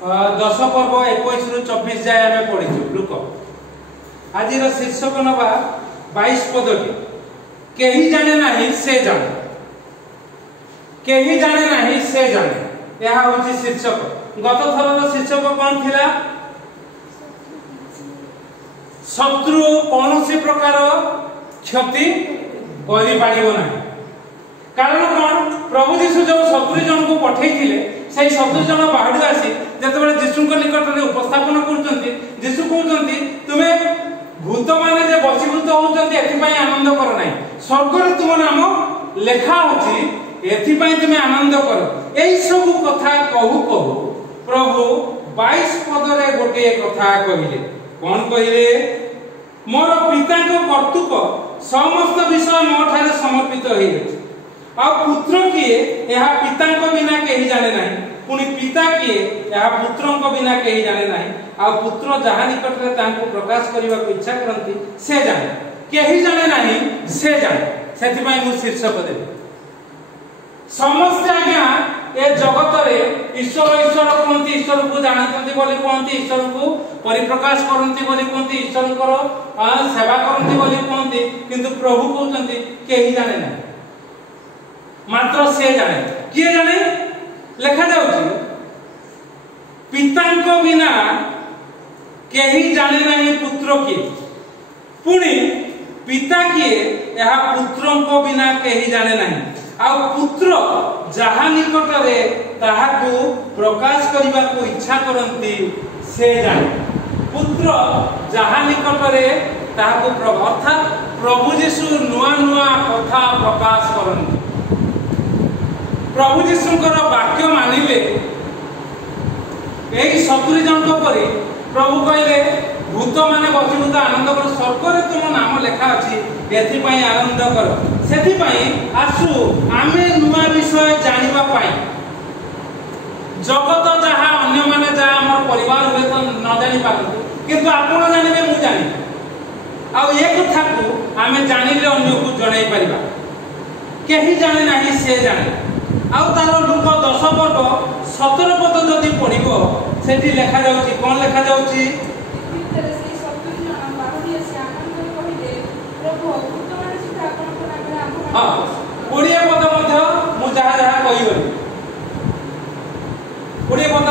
दश पर्व 21 रु 24 जाए आमे पढिछु लुक आज शीर्षक नबा 22 पदटी केही जाने नाही से जाने केही जाने नाही से जाने यह होची शीर्षक गत थरर शीर्षक कोन थिला शत्रु कौनसी प्रकार क्षति करि पारिबो नाही कारण कोन प्रभु यीशु जो शत्रु जन को पठै थिले सेही शत्रु जन बाहर आसी जेतबेले यीशु को निकट रे उपस्थापन करचंती यीशु कहउचंती तुमे भूत माने जे बसीभूत होचंती एथि पई आनंद कर नाही स्वर्ग रे तुम नाम लेखा होची एथि पई तुमे आनंद कर एई सब कथा कहू कहू प्रभु 22 पद रे गोटे कथा कहिले कोन कहिले मोर पिता को कर्तृत्व समस्त विषय मो ठारे समर्पित होई अछि आ पुत्र किए यह पिता को बिना केही जाने नाही पुनी पिता किए यह पुत्र को बिना केही जाने नाही आ पुत्र जहा निकट रे तांको प्रकाश करिवा को इच्छा करंती से जाने केही जाने नाही से जाने सेति पई मु शीर्षक देबी समस्त आज्ञा ए जगत रे ईश्वर ईश्वर कोंती ईश्वर को जानतंती बोली कोंती ईश्वर को परिप्रकाश करंती बोली कोंती ईश्वर को सेवा करंती बोली कोंती किंतु प्रभु कहउचंती केही जाने नाही मात्र से जाने किए जाने लिखा जाउची पितांको बिना केही जाने नाही पुत्र किए पुणी पिता किए यह पुत्रंको बिना केही जाने नाही आ पुत्र जहा निकट रे ताहाकू प्रकाश करिबा को इच्छा करंती से जाने पुत्र जहा निकट रे ताहाकू अर्थात प्रभु यीशु नुआ नुआ कथा प्रकाश करंती प्रभु यीशुଙ୍କର वाक्य मानिले एही 70 जन को परि प्रभु कहले भूत माने बसीभूत आनंद कर स्वर्ग रे तुम नाम लेखा अछि एथि पई आनंद कर सेथि पई आसु आमे नुआ विषय जानिबा पाई जगत जहा अन्य माने जहा हमर परिवार हुए तो न जानि पारु किंतु आपण जानिबे मु जानि आ ए कथा को आमे जानिले अन्य को जणाई परिबा केही जाने नाही से जाने आउ तार लुक 10 पद 17 पद जदि पढिबो सेठी लेखा जाउची कोन लेखा जाउची हां 20 पद मध्ये मु जहा जहा कहिबो 20 पद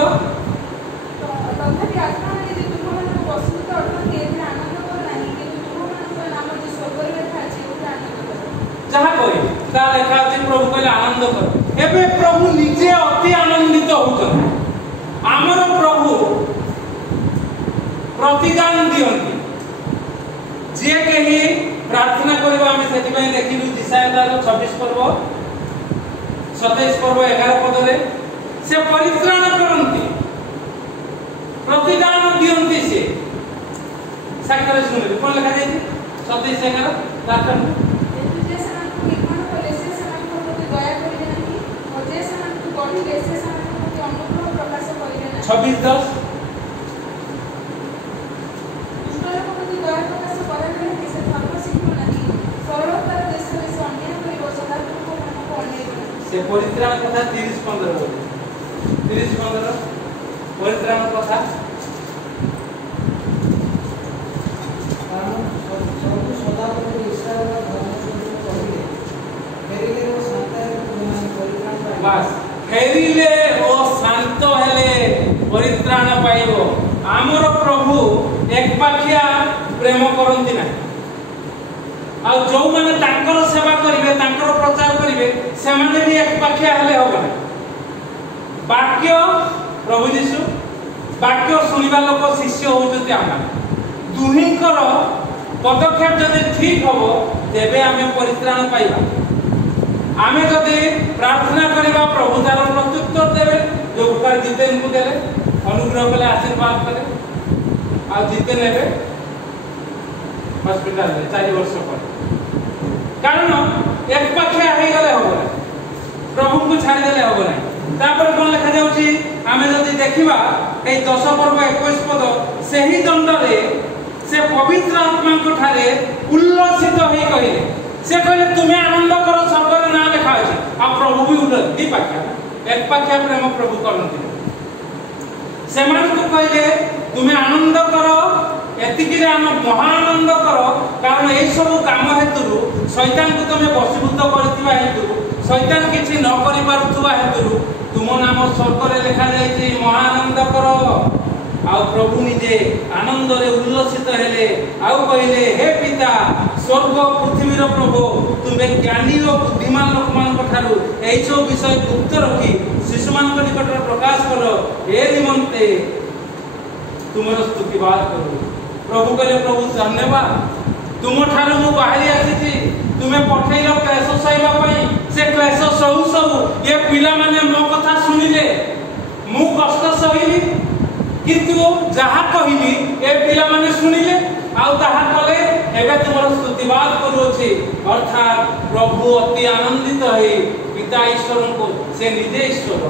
तथापि आत्मा ने जे तुमन वस्तुत अर्थ के आनंद कर नाही कि तुमन को नाम जे स्वर्ग रे लेखा अछि ओ आनंद कर जहा कहि ता लेखा अछि प्रभु कहले आनंद कर एबे प्रभु निजे अति आनंदित होउछन हमर प्रभु प्रतिदान दियंती जे केही प्रार्थना करबो हम सेति पई देखिलु जिसायादार 26 पर्व 27 पर्व 11 पद रे से परित्राण करंती प्रतिदान दियंती से साकर सुनले कोन लिखा जाय 27 11 दाखन छब्बीस 10 से परित्राण कथा 30-15 परित्राण कथा फेरिले ओ शांत हेले परित्राण पाइबो हमर प्रभु एक पाखिया प्रेम करंती ना आ जो माने तांकर सेवा करिवे तांकर प्रचार करिवे से माने भी एक पाखिया हेले होबा वाक्य प्रभु यीशु वाक्य सुनिबा लोक शिष्य होउचते आमा दुहिंकर पदक्षेप जदि ठीक होबो तेबे हमें परित्राण पाइबा आमे जदि प्रार्थना करिबा प्रभु तार प्रत्युत्तर देबे जो उपकार जितेन को देले अनुग्रह कले आशीर्वाद कले आ जिते नेबे हॉस्पिटल रे 4 वर्ष पर कारण एक पाखिया हे गले हो प्रभु को छाड़ी देले हो नै तापर कोन लिखा जाउची आमे जदि देखिबा ए 10 पर्व 21 पद सेही दंड रे से पवित्र आत्मा को ठारे उल्लसित होई कहिले से कहले तुमे आनंद करो स्वर्ग रे ना लिखा अछि आ प्रभु भी उल्लसित दी पाखिया एक पाखिया प्रेम प्रभु करंती सेमानकु कहले तुमे आनंद करो एतिकिरे आम महाआनंद करो कारण ए सब काम हेतु शैतान को तुमे वशीभूत करथिबा हेतु शैतान किछि न करि पारुथुबा हेतु तुम नाम स्वर्ग रे लिखा जायछि महाआनंद करो आउ प्रभु निजे आनंद रे उल्लसित हेले आउ कहले हे पिता स्वर्ग पृथ्वीर प्रभु तुमे ज्ञानी और बुद्धिमान लोक मान कठारु एई सब विषय गुप्त रखी शिशु मान निकट प्रकाश करो ए निमंते तुमर स्तुतिवाद करू प्रभु कहले प्रभु धन्यवाद तुम ठार मु बाहरी आसी तुमे पठेइलो क्लेश सहिबा पई से क्लेश सहु सहु ये पिला माने मो कथा सुनिले मु कष्ट सहिली किंतु जहा कहिली ए पिला माने सुनिले आउ ताहा कले एबे तुमर स्तुतिवाद करूछि अर्थात प्रभु अति आनंदित है पिता ईश्वर को से निजे ईश्वर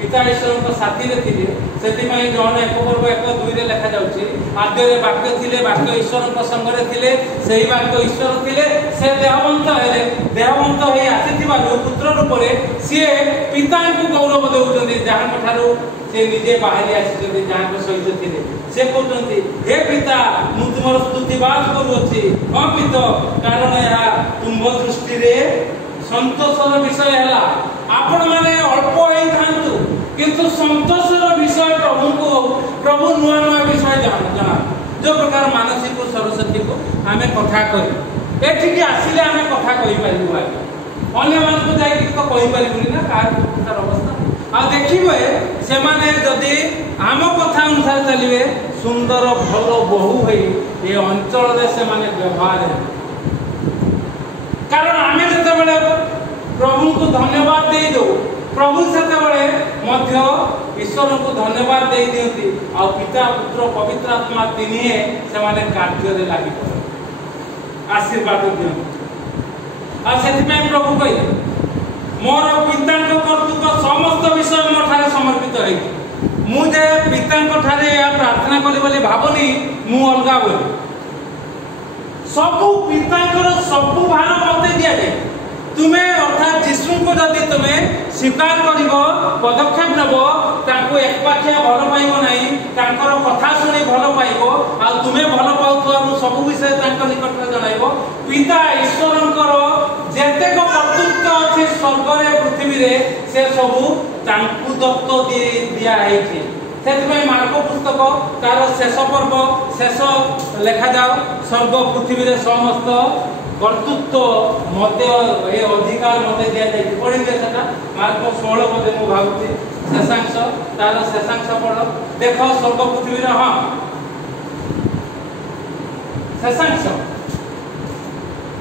पिता ईश्वर को साथी रे थिले सेति पई जॉन 1:1-2 रे लिखा जाउछि आद्य रे वाक्य थिले वाक्य ईश्वर को संग रे थिले सेही वाक्य ईश्वर थिले से देहवंत हेले देहवंत हे आसीथिबा पुत्र रूप रे से पिता को गौरव देउछन्ति जहां कठारु से निजे बाहरी आसीछन्ति जहां को सहित थिले से कहउछन्ति हे पिता मु तुमर स्तुतिवाद करूछि अमित कारण या तुम दृष्टि रे संतोषर विषय हैला आपण माने अल्प होई थांतु किंतु संतोषर विषय प्रभु को प्रभु नुआ नुआ विषय जाना जो प्रकार मानसिक सरस्वती को आमे कथा करी एठी आसिले आमे कथा कहि परिबु अन्य मान को जाई तो कहि परिबुनी ना कार कथार अवस्था आ देखिबे से माने जदी आम कथा अनुसार चलिबे सुंदर भलो बहु होई ए अंचल रे से माने व्यवहार है कारण आमे जते बेले प्रभु को धन्यवाद दे दो प्रभु सेते बेले मध्य ईश्वर को धन्यवाद दे दियंती आ पिता पुत्र पवित्र आत्मा तिनिए से माने कार्य रे लागि पड़े आशीर्वाद दियो आ सेति में प्रभु कहले मोर पिता को कर्तृत्व समस्त विषय मो ठारे समर्पित है मु जे पिता को ठारे या प्रार्थना करी बोली भाबनी मु अलगा बोली सबु पितांकर सबु भार मते दिया जाए तुमे अर्थात यीशु को जदि तुमे स्वीकार करिवो पदक्षेप नबो ताको एकपाखिया भल पाइबो नाही तांकर कथा सुनी भल पाइबो आ तुमे भल पाउथारु सबु विषय तांक निकट रे जणाइबो पिता ईश्वरंकर जेते को कर्तृत्व अछि स्वर्ग रे पृथ्वी रे से सबु तांकु दत्त दिया हैछि सेतमे मार्को पुस्तक तार शेष पर्व शेष लेखा जाओ स्वर्ग पृथ्वी रे समस्त कर्तृत्व मते ए अधिकार मते दिया जाय पढिले सेटा मार्को 16 मते मु भाबुची शेषांश तार शेषांश पढ देखो स्वर्ग पृथ्वी रे हां शेषांश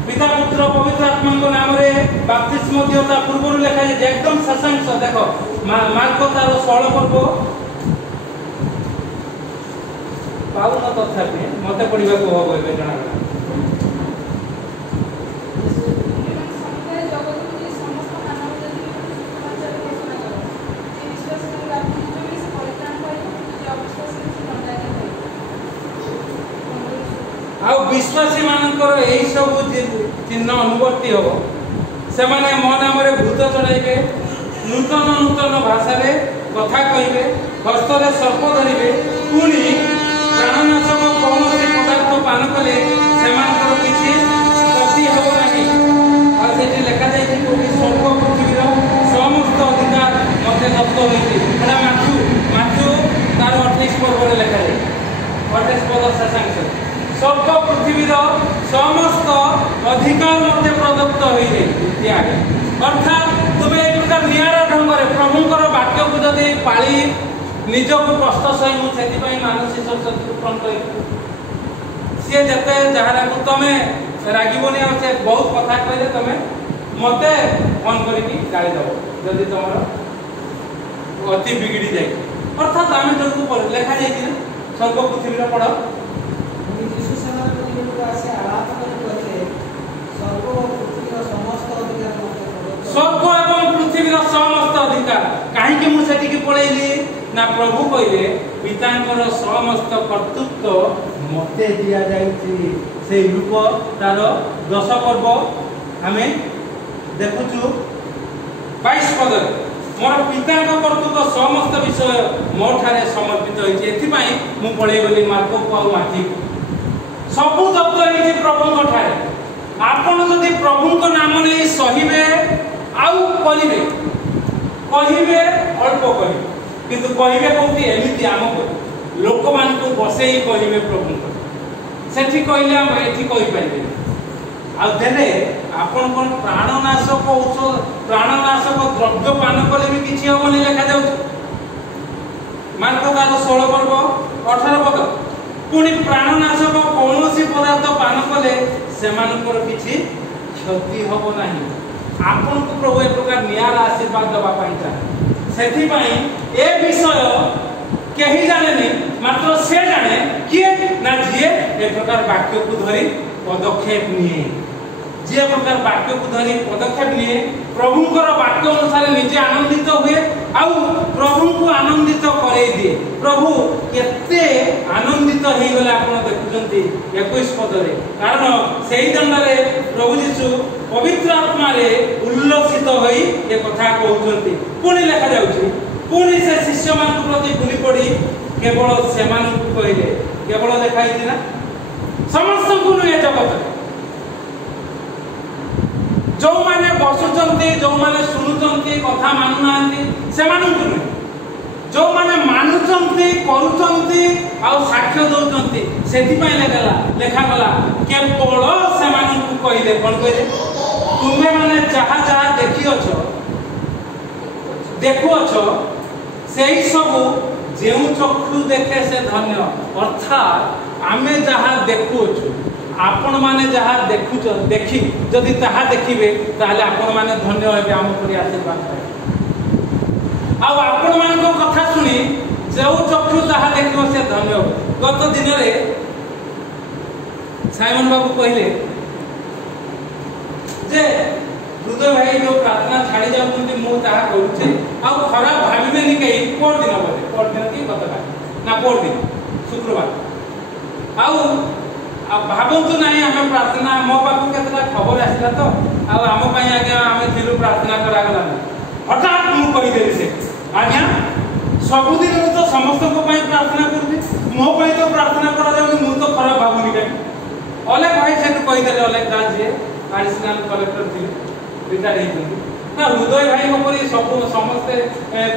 पिता पुत्र पवित्र आत्मा को नाम रे बपतिस्म दियोता पूर्व लेखा जाय एकदम शेषांश देखो मार्को तार 16 पर्व पाउन तथापि मते पढिबा को हो गय बेटा आ विश्वासी मानकर एई सब चिन्ह अनुवर्ती हो से माने मो नाम रे भूत चढ़ाइबे नूतन नूतन भाषा रे कथा कहिबे हस्त रे सर्प धरिबे पुनी प्राणनाशक कौनसी पदार्थ पान कले सेमानकर किछि क्षति हेबो नाही आ सेठी लेखा जाय कि कोठी स्वर्ग पृथ्वीर समस्त अधिकार मते दत्त होइछि एटा माचु तार 28 पर्व रे लेखा जाय 28 पद शेषांश स्वर्ग पृथ्वीर समस्त अधिकार मते प्रदत्त होई जाय अर्थात तुमे एक प्रकार नियारा ढंग रे प्रभुकर वाक्य को जदि पाळी निज को कष्ट सही मु सेति पई मानसिक सरस्वती फ्रंट करी से जते जहारा को तमे रागीबोनी आ से बहुत कथा कहले तमे मते फोन करी की गाली दबो जदि तमरो अति बिगड़ी जाय अर्थात आमे जको पर लेखा जाय कि स्वर्ग पृथ्वी रे पढ यीशु सेना को आसे आलाप करी कहले स्वर्ग और पृथ्वी रो समस्त अधिकार स्वर्ग एवं पृथ्वी रो समस्त अधिकार काहे कि मु सेति की पळैली ना प्रभु कहले पितांकर समस्त कर्तृत्व मते दिया जायछि से रूप तार 10 पर्व हमें देखुछु 22 पद मोर पितांकर कर्तृत्व समस्त विषय मोर ठारे समर्पित होइछि एथिपाई मु पळेइ गली मार्को को माथि सबु दत्त होइछि प्रभु ठारे आपण जदि प्रभु को नाम नै सहिबे आउ करिवे कहिबे अल्प करिवे किंतु कहिबे कोथि एमिति आमको लोक मान को बसेई कहिबे प्रभु को सेठी कहले हम एठी कहि पाइबे आ देले आपण कोन प्राणनाशक औषध प्राणनाशक द्रव्य पान कले भी किछि होबनी लिखा जाउ मार्को का 16 पर्व 18 पद पुनी प्राणनाशक कौनसी पदार्थ पान कले सेमानकर किछि क्षति होबो नाही आपण को प्रभु ए प्रकार नियारा आशीर्वाद दबा पाई चाहे सेठी पाई ए विषय केही जाने मात्र से जाने किए ना जिए ए प्रकार वाक्य को धरी पदक्षेप निये जे प्रकार वाक्य को धरी पदक्षेप निये प्रभुंकर वाक्य अनुसार निजे आनंदित हुए आउ प्रभु को आनंदित करे दिए प्रभु केते आनंदित हे गले आपण देखुचंती 21 पद रे कारण सेही दंड रे प्रभु यीशु पवित्र आत्मा रे उल्लसित होई ए कथा कहउचंती पुनी लेखा जाउची पुनी से शिष्य मान प्रति बुली पड़ी केवल सेमान को कहले केवल देखाई दिना समस्त को ए जगत जो माने बसुचंती जो माने सुनुचंती कथा मानु नांती सेमान को जो माने मानुचंती करूचंती आ साक्ष्य दउचंती सेति पय लेखा गला केवल सेमान को कहले कोन कहले तुमे माने जहा जहा देखि अछो देखु अछो सेही सब जेउ चक्षु देखे से धन्य अर्थात आमे जहा देखु अछो आपण माने जहा देखुच देखि जदि ताहा देखिबे ताले आपण माने धन्य हेबे हम परि आशीर्वाद पाए आ आपण मान को कथा सुनी जेउ चक्षु ताहा देखिबो से धन्य गत दिन रे साइमन बाबू कहले जे हृदय भाई जो प्रार्थना छाड़ी जाउछन्ती मु ताहा करूछे आ खराब भाबिबे नि कई कोन दिन बोले कोन दिन की कथा ना कोन दिन शुक्रवार आउ भावतु नहीं आम प्रार्थना मो पाक केतला खबर आसला तो आम आज्ञा आम थिलु प्रार्थना करागला हठात मु कहिदेली से आज्ञा सबुदिन तो समस्त को प्रार्थना करूँ मो तो प्रार्थना करा जाउनी मु तो खराब भावुनी कहीं अलेख भाई से कहीदेले अलेख दास जी एडिशनल कलेक्टर थी रिटायर होइछन ना हृदय भाई को परी सब समस्त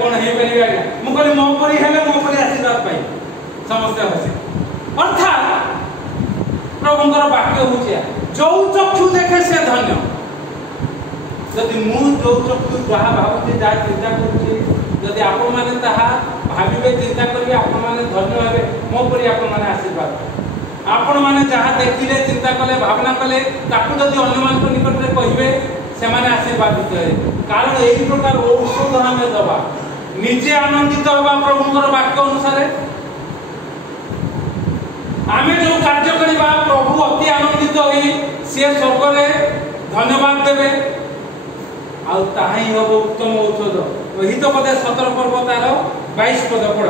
कोन हे परिबे आज्ञा मु कहली मो परी हेले मो परी आशीर्वाद पाई समस्त हसे अर्थात प्रभुंकर वाक्य होचे जो चक्षु देखे से धन्य जदि मु जो चक्षु जहा भावुची जहा चिंता करूची जदि आपण माने ताहा भाबिबे चिंता करिवे आपण माने धन्य हेबे मो परि आपण माने आशीर्वाद आपण माने जहा देखिले चिंता कले भावना कले ताकू जदि अन्य मान को निकट रे कहिबे से माने आशीर्वाद दिते कारण एही प्रकार औषध हमें दबा निजे आनंदित होबा प्रभुंकर वाक्य अनुसार आमे जो कार्य करिबा प्रभु अति आनंदित होई से स्वर्ग रे धन्यवाद देबे आ ताही होबो उत्तम औषध वही तो पदे 17 पर्व तार 22 पद पढ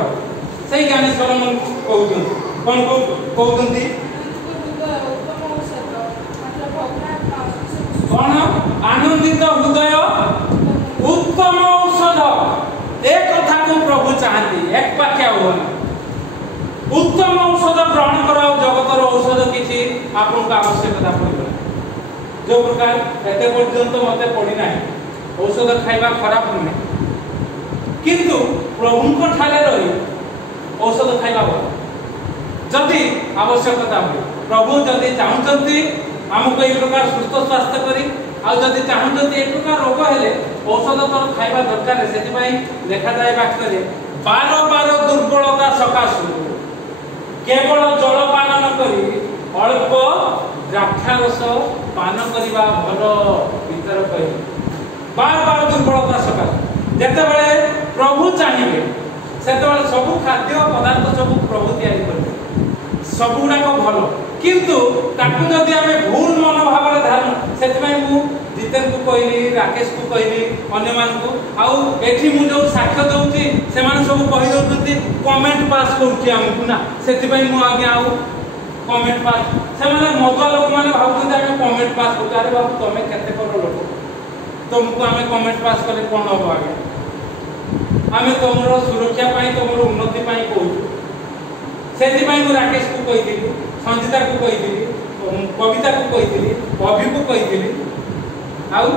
सेही ज्ञानी सलोमन कहउछन कोन कहउछन्ती कोन आनंदित हृदय उत्तम औषध एक कथा को प्रभु चाहती एक वाक्य होना उत्तम औषध ग्रहण करा जगतर औषध किछि आपन को आवश्यकता पड़े जो प्रकार एते पर्यंत मते पड़ी नाही औषध खाइबा खराब नुहे किंतु प्रभु को ठाले रही औषध खाइबा भल जदि आवश्यकता हो प्रभु जदि चाहूचंती हमको एक प्रकार सुस्थ स्वास्थ्य करी आ जदि चाहूचंती एक प्रकार रोग हेले औषध तो खाइबा दरकार सेति पई देखा जाय वाक्य रे 12 दुर्बलता सकाशु केवल जल पान न करी अल्प द्राक्षारस पान करिबा भल भीतर कहि बार बार दुर्बलता सका जेते बेले प्रभु चाहिए सेते बेले सब खाद्य पदार्थ सब प्रभु तैयारी करबे सब गुडा को भल किंतु ताकू जदि हमें भूल मनोभाव रे धारण सेति पई मु जितेन को कहली राकेश को कहली अन्य मान को आउ एठी मु जो साक्ष्य दउची से मान सब कहि दउती कमेंट पास करछि हमकु ना सेति पई मु आगे आउ कमेंट पास से माने मजा लोक माने भाबुती आमे कमेंट पास करते अरे बाबू तमे केते करो लोक तुमको आमे कमेंट पास करे कोन हो आगे आमे तोमरो सुरक्षा पई तोमरो उन्नति पई कहू ସେଥିପାଇଁ ମୁଁ ରାକେଶ କୁ କହିଥିଲି, ସଞ୍ଜିତା କୁ କହିଥିଲି, କବିତା କୁ କହିଥିଲି, ଅଭି କୁ କହିଥିଲି, ଆଉ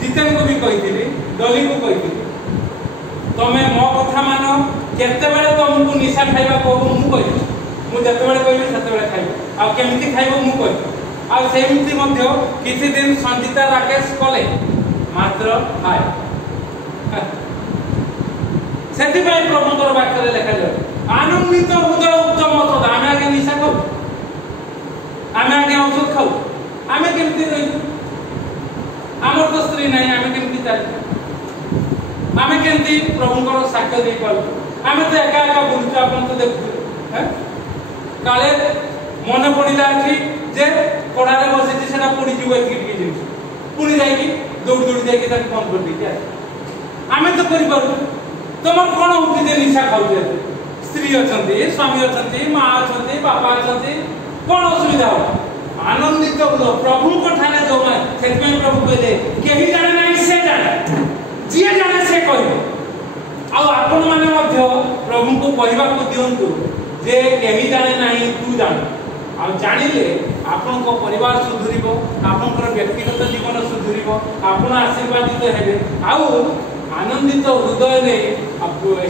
ଜିତେନ को भी କହିଥିଲି, ଡଲି को କହିଥିଲି। ତମେ ମୋ କଥା ମାନ କେତେବେଳେ ତମକୁ ନିଶା ଖାଇବା କହିବ ମୁଁ କହିବି। ମୁଁ ଯେତେବେଳେ କହିବି ସେତେବେଳେ ଖାଇବ। ଆଉ କେମିତି ଖାଇବ ମୁଁ କହିବି। ଆଉ ସେମିତି ମଧ୍ୟ କିଛି ଦିନ ସଞ୍ଜିତା ରାକେଶ କଲେ ମାତ୍ର ଖାଏ। ସେଥିପାଇଁ ପ୍ରଭୁଙ୍କର ବାକ୍ୟରେ ଲେଖାଯାଏ ଆନନ୍ଦିତ ହୃଦୟ ଉତ୍ତମ ଔଷଧ। ଆମେ ଆଗେ ନିଶା ଖାଉ, ଆମେ ଆଗେ ଔଷଧ ଖାଉ, ଆମେ କେମିତି ରହିବୁ? ଆମର ତ ସ୍ତ୍ରୀ ନାହିଁ, ଆମେ କେମିତି ଚାଲିବୁ? ଆମେ କେମିତି ପ୍ରଭୁଙ୍କର ସାକ୍ଷ୍ୟ ଦେଇପାରୁଛୁ? ଆମେ ତ ଏକା ଏକା ବୁଲୁଛୁ, ଆପଣ ତ ଦେଖୁଥିବେ। କାଳେ ମନେ ପଡ଼ିଲା ଏଠି ଯେ କଡ଼ାରେ ବସିଛି ସେଟା ପୋଡ଼ିଯିବ ଏତିକି ଟିକେ ଜିନିଷ, ପୁଣି ଯାଇକି ଦୌଡ଼ି ଦୌଡ଼ି ଯାଇକି ତାକୁ ବନ୍ଦ କରିଦେଇକି ଆସ। ଆମେ ତ କରିପାରୁଛୁ। ତମର କ'ଣ ହଉଛି ଯେ ନିଶା ଖାଉଛ? ସ୍ତ୍ରୀ ଅଛନ୍ତି, ସ୍ୱାମୀ ଅଛନ୍ତି, ମା ଅଛନ୍ତି, ବାପା ଅଛନ୍ତି, କ'ଣ ଅସୁବିଧା ହବ? ଆନନ୍ଦିତ ହୁଅ ପ୍ରଭୁଙ୍କ ଠାରେ ଯୋଉମାନେ। ସେଥିପାଇଁ ପ୍ରଭୁ କହିଲେ କେହି ଜାଣେ ନାହିଁ ସେ ଜାଣେ, ଯିଏ ଜାଣେ ସେ କହିବ। ଆଉ ଆପଣ ମାନେ ମଧ୍ୟ ପ୍ରଭୁଙ୍କୁ କହିବାକୁ ଦିଅନ୍ତୁ ଯେ କେହି ଜାଣେ ନାହିଁ ତୁ ଜାଣୁ। ଆଉ ଜାଣିଲେ ଆପଣଙ୍କ ପରିବାର ସୁଧୁରିବ, ଆପଣଙ୍କର ବ୍ୟକ୍ତିଗତ ଜୀବନ ସୁଧୁରିବ, ଆପଣ ଆଶୀର୍ବାଦିତ ହେବେ। ଆଉ ଆନନ୍ଦିତ ହୃଦୟରେ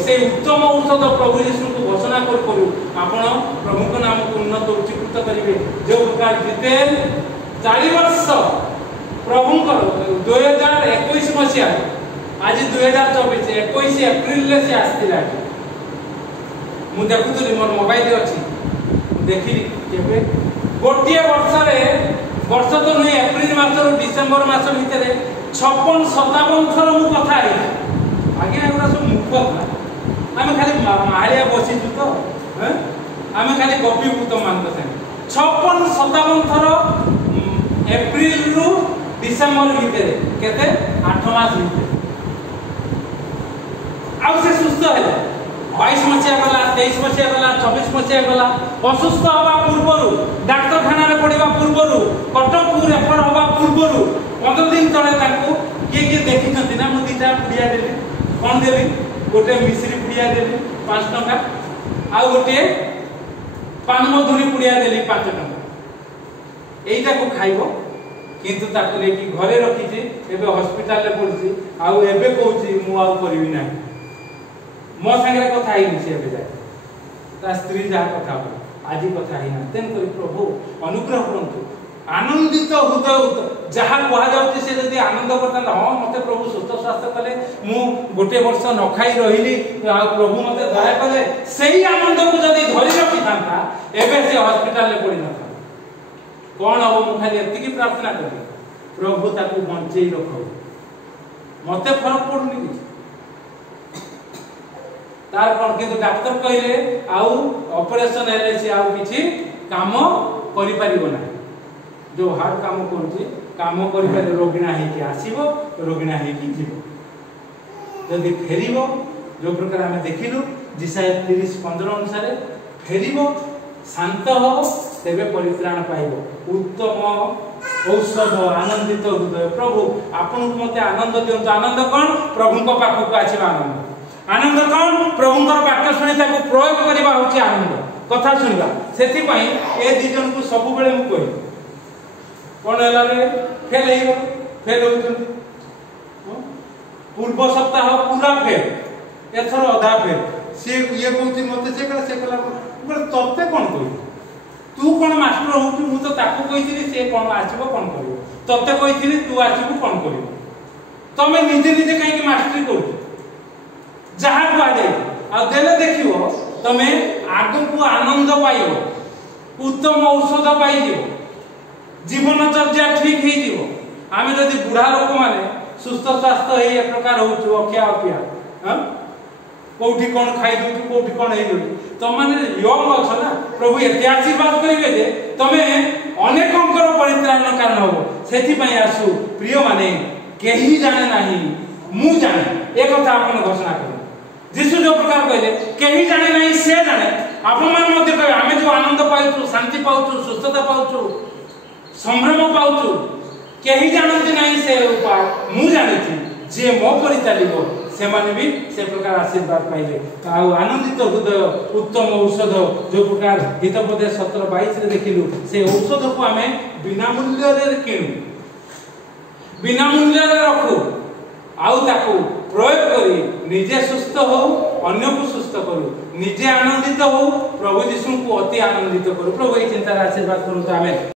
ସେ ଉତ୍ତମ ଔଷଧ ପ୍ରଭୁ ଯୀଶୁଙ୍କୁ ଘୋଷଣା କରୁ ଆପଣ ପ୍ରଭୁଙ୍କ ନାମକୁ ଉନ୍ନତ ଉଚ୍ଚୀକୃତ କରିବେ। ଯେଉଁ ପ୍ରକାର ଜିତେନ 4 ବର୍ଷ ପ୍ରଭୁଙ୍କର 2021 ମସିହା, ଆଜି 2024, 21 ଏପ୍ରିଲରେ ସେ ଆସିଥିଲା। ମୁଁ ଦେଖୁଥିଲି, ମୋର ମୋବାଇଲ ଅଛି, ଦେଖିଲି କେବେ ଗୋଟିଏ ବର୍ଷରେ, ବର୍ଷ ତ ନୁହେଁ, ଏପ୍ରିଲ ମାସରୁ ଡିସେମ୍ବର ମାସ ଭିତରେ 56-57 ଥର ମୁଁ କଥା ହେଇଛି। ଆଜ୍ଞା ଏଗୁଡ଼ା ସବୁ ମୁଖ କଥା, ଆମେ ଖାଲି ମାଳିଆ ବସିଛୁ ତ, ଆମେ ଖାଲି ଗପିବୁ ତ ମାନଙ୍କ ସାଙ୍ଗେ। 56-57 ଥର ଏପ୍ରିଲରୁ ଡିସେମ୍ବର ଭିତରେ, କେତେ 8 ମାସ ଭିତରେ। ଆଉ ସେ ସୁସ୍ଥ ହେଲା। 22 ମସିହା ଗଲା, 23 ମସିହା ଗଲା, 24 ମସିହା ଗଲା। ଅସୁସ୍ଥ ହେବା ପୂର୍ବରୁ, ଡାକ୍ତରଖାନାରେ ପଡ଼ିବା ପୂର୍ବରୁ, କଟକକୁ ରେଫର ହେବା ପୂର୍ବରୁ 15 ଦିନ ତଳେ ତାଙ୍କୁ କିଏ ଦେଖିଛନ୍ତି ନା? ମୁଁ 2ଟା ପୁଡ଼ିଆ ଦେଲି। କ'ଣ ଦେଲି? ଗୋଟେ ମିଶ୍ରି ପୁଡ଼ିଆ ଦେଲି 5 ଟଙ୍କା, ଆଉ ଗୋଟିଏ ପାନମଧୁରୀ ପୁଡ଼ିଆ ଦେଲି 5 ଟଙ୍କା। এইটাକୁ ଖାଇବ, କିନ୍ତୁ ତାକୁ ନେଇକି ଘରେ ରଖିଛି, ଏବେ ହସ୍ପିଟାଲରେ ପଡୁଛି। ଆଉ ଏବେ କହୁଛି ମୁଁ ଆଉ କରିବି ନାହିଁ। ମୋ ସାଙ୍ଗରେ କଥା ହେଇନି ସେ ଏବେ ଯାଏ, ତା ସ୍ତ୍ରୀ ଯାହା କଥା ହବ ଆଜି କଥା ହେଇନା। ତେଣୁକରି ପ୍ରଭୁ ଅନୁଗ୍ରହ କରନ୍ତୁ। ଆନନ୍ଦିତ ହୃଦୟ, ଯାହା କୁହାଯାଉଛି ସେ ଯଦି ଆନନ୍ଦ କରିଥାନ୍ତା, ହଁ ମତେ ପ୍ରଭୁ ସୁସ୍ଥ ସ୍ୱାସ୍ଥ୍ୟ କଲେ, ମୁଁ 1 ବର୍ଷ ନ ଖାଇ ରହିଲି, ଆଉ ପ୍ରଭୁ ମତେ ଦୟା କଲେ, ସେଇ ଆନନ୍ଦକୁ ଯଦି ଧରି ରଖିଥାନ୍ତା ଏବେ ସେ ହସ୍ପିଟାଲରେ ପଡ଼ିନଥାନ୍ତା। କ'ଣ ହବ? ମୁଁ ଖାଲି ଏତିକି ପ୍ରାର୍ଥନା କଲି, ପ୍ରଭୁ ତାକୁ ବଞ୍ଚେଇ ରଖ। ମତେ ଫରକ ପଡୁନି କିଛି ତାର କ'ଣ, କିନ୍ତୁ ଡାକ୍ତର କହିଲେ ଆଉ ଅପରେସନ ହେଲେ ସେ ଆଉ କିଛି କାମ କରିପାରିବ ନାହିଁ। ଯୋଉ ହାର୍ଟ କାମ କରୁଛି, କାମ କରିପାରିବ, ରୋଗିଣା ହେଇକି ଆସିବ, ରୋଗିଣା ହେଇକି ଯିବ। ଯଦି ଫେରିବ, ଯୋଉ ପ୍ରକାର ଆମେ ଦେଖିଲୁ ଜିସାୟା 30:15 ଅନୁସାରେ, ଫେରିବ, ଶାନ୍ତ ହବ, ତେବେ ପରିତ୍ରାଣ ପାଇବ। ଉତ୍ତମ ଔଷଧ ଆନନ୍ଦିତ ହୃଦୟ। ପ୍ରଭୁ ଆପଣଙ୍କୁ ମତେ ଆନନ୍ଦ ଦିଅନ୍ତୁ। ଆନନ୍ଦ କ'ଣ? ପ୍ରଭୁଙ୍କ ପାଖକୁ ଆସିବା ଆନନ୍ଦ। ଆନନ୍ଦ କ'ଣ? ପ୍ରଭୁଙ୍କର ବାକ୍ୟ ଶୁଣି ତାକୁ ପ୍ରୟୋଗ କରିବା ହେଉଛି ଆନନ୍ଦ, କଥା ଶୁଣିବା। ସେଥିପାଇଁ ଏ 2 ଜଣଙ୍କୁ ସବୁବେଳେ ମୁଁ କହିବି, କ'ଣ ହେଲା ରେ ଫେଲ ହେଇଗଲ, ଫେଲ ହଉଛନ୍ତି। ପୂର୍ବ ସପ୍ତାହ ପୁରା ଫେଲ, ଏଥର ଅଧା ଫେଲ। ସିଏ ଇଏ କହୁଛି ମତେ, ସେ କଲା, ସେ କଲା। ତତେ କ'ଣ କହିବି? ତୁ କ'ଣ ମାଷ୍ଟର ହଉଛୁ? ମୁଁ ତ ତାକୁ କହିଥିଲି, ସେ କ'ଣ ଆସିବ, କ'ଣ କରିବ? ତତେ କହିଥିଲି ତୁ ଆସିବୁ, କ'ଣ କରିବ? ତମେ ନିଜେ ନିଜେ କାହିଁକି ମାଷ୍ଟରୀ କରୁଛ? ଯାହା କୁହାଯାଏ ଆଉ ଦେଲେ ଦେଖିବ, ତମେ ଆଗକୁ ଆନନ୍ଦ ପାଇବ, ଉତ୍ତମ ଔଷଧ ପାଇଯିବ, ଜୀବନଚର୍ଯ୍ୟା ଠିକ ହେଇଯିବ। ଆମେ ଯଦି ବୁଢା ଲୋକମାନେ ସୁସ୍ଥ ସ୍ୱାସ୍ଥ୍ୟ ହେଇ ଏ ପ୍ରକାର ହଉଛୁ, ଅଖିଆ ଅଖିଆ, କୋଉଠି କ'ଣ ଖାଇଦଉଛୁ, କୋଉଠି କ'ଣ ହେଇଯାଉଛି। ତମମାନେ ୟଙ୍ଗ ଅଛ ନା, ପ୍ରଭୁ ଏତେ ଆଶୀର୍ବାଦ କରିବେ ଯେ ତମେ ଅନେକଙ୍କର ପରିତ୍ରାଣ କାରଣ ହବ। ସେଥିପାଇଁ ଆସୁ ପ୍ରିୟମାନେ, କେହି ଜାଣେ ନାହିଁ ମୁଁ ଜାଣେ, ଏ କଥା ଆପଣ ଘୋଷଣା କରନ୍ତୁ। ଯୀଶୁ ଯୋଉ ପ୍ରକାର କହିଲେ କେହି ଜାଣେ ନାହିଁ ସେ ଜାଣେ, ଆପଣମାନେ ମଧ୍ୟ କହିବେ ଆମେ ଯୋଉ ଆନନ୍ଦ ପାଉଛୁ, ଶାନ୍ତି ପାଉଛୁ, ସୁସ୍ଥତା ପାଉଛୁ, ସମ୍ଭ୍ରମ ପାଉଛୁ, କେହି ଜାଣନ୍ତି ନାହିଁ ସେ ଉପାୟ, ମୁଁ ଜାଣିଛି। ଯିଏ ମୋ ପରି ଚାଲିବ से माने भी से प्रकार आशीर्वाद पाइले आ आनंदित हृदय उत्तम औषध जो प्रकार हितोपदेश 17:22 रे देखिलु से औषध को हमें बिना मूल्य रे किनु बिना मूल्य रे रखू आउ ताकू प्रयोग करी निजे सुस्थ हो अन्य को सुस्थ करू निजे आनंदित हो प्रभु यीशु को अति आनंदित करू प्रभु ये चिंता आशीर्वाद करू। आमेन।